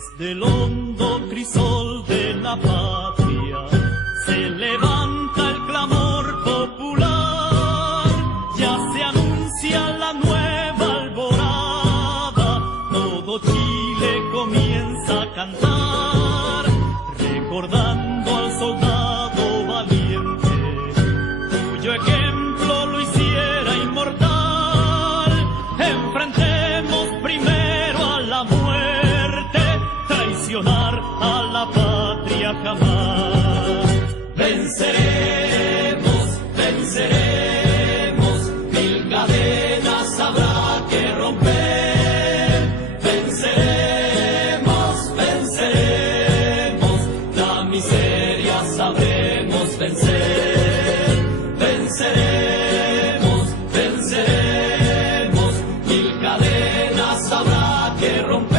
Desde el hondo crisol de la patria se levanta el clamor popular, ya se anuncia la nueva alborada, todo Chile comienza a cantar, recordando al soldado valiente, cuyo ejemplo lo hiciera inmortal. Enfrentemos primero a la muerte, traicionar a la patria jamás. Venceremos, venceremos, mil cadenas habrá que romper. Venceremos, venceremos, la miseria sabremos vencer. Venceremos, venceremos, mil cadenas habrá que romper.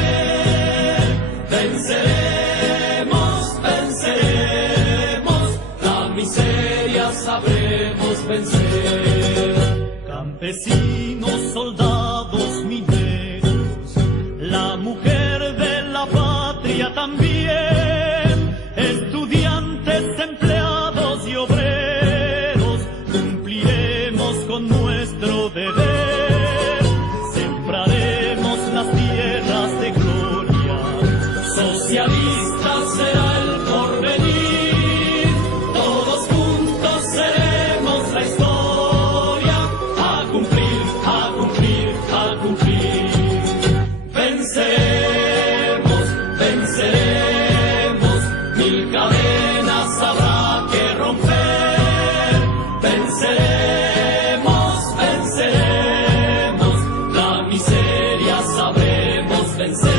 Venceremos, venceremos, la miseria sabremos vencer. Campesinos, soldados, mineros, la mujer de la patria también, estudiantes, empleados y obreros, cumpliremos con nuestro deber, sembraremos las tierras de gloria, socialista será el porvenir, todos juntos seremos la historia, a cumplir, a cumplir, a cumplir. Venceremos, venceremos, mil cadenas habrá que romper. Venceremos, venceremos, la miseria sabremos vencer.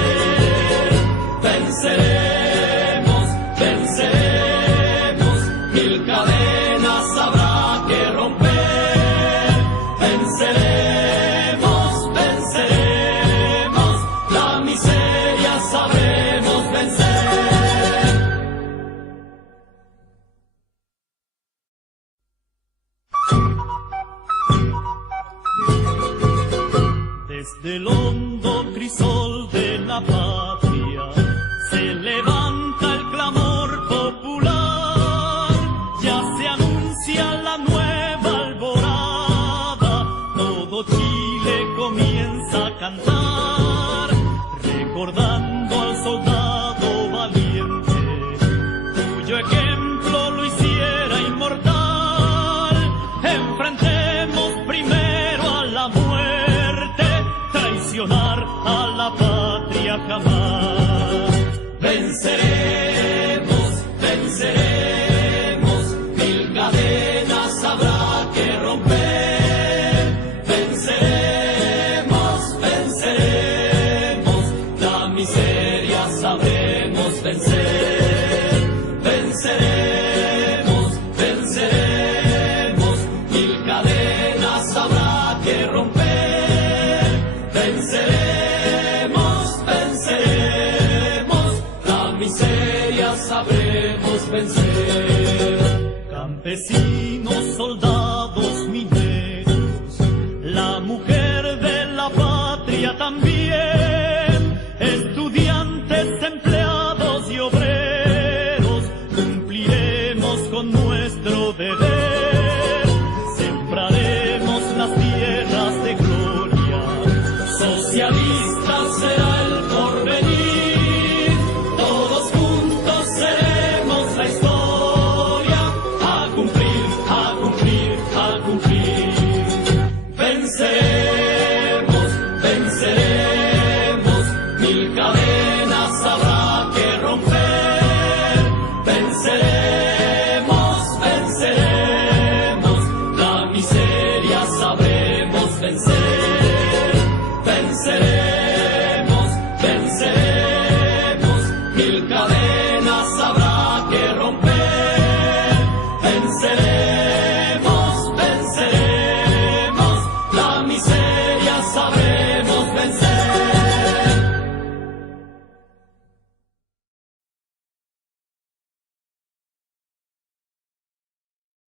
Venceremos, venceremos, mil cadenas habrá que romper. Venceremos, venceremos, la miseria sabremos vencer. Desde el hondo crisol de la patria se levanta el clamor popular, ya se anuncia la nueva alborada, todo Chile comienza a cantar, recordando al soldado valiente, cuyo ejemplo lo hiciera inmortal. Enfrentemos primero a la muerte, traicionar a la patria jamás. Venceremos, venceremos, mil cadenas habrá que romper. Venceremos, venceremos, la miseria sabremos vencer. Venceremos, venceremos, mil cadenas habrá que romper. Venceremos, venceremos, la miseria sabremos vencer. Campesinos, soldados, mineros, la mujer de la patria también, estudiantes, empleados y obreros, cumpliremos con nuestro deber, sembraremos las tierras de gloria, socialista será el porvenir, todos juntos seremos la historia, a cumplir, a cumplir, a cumplir.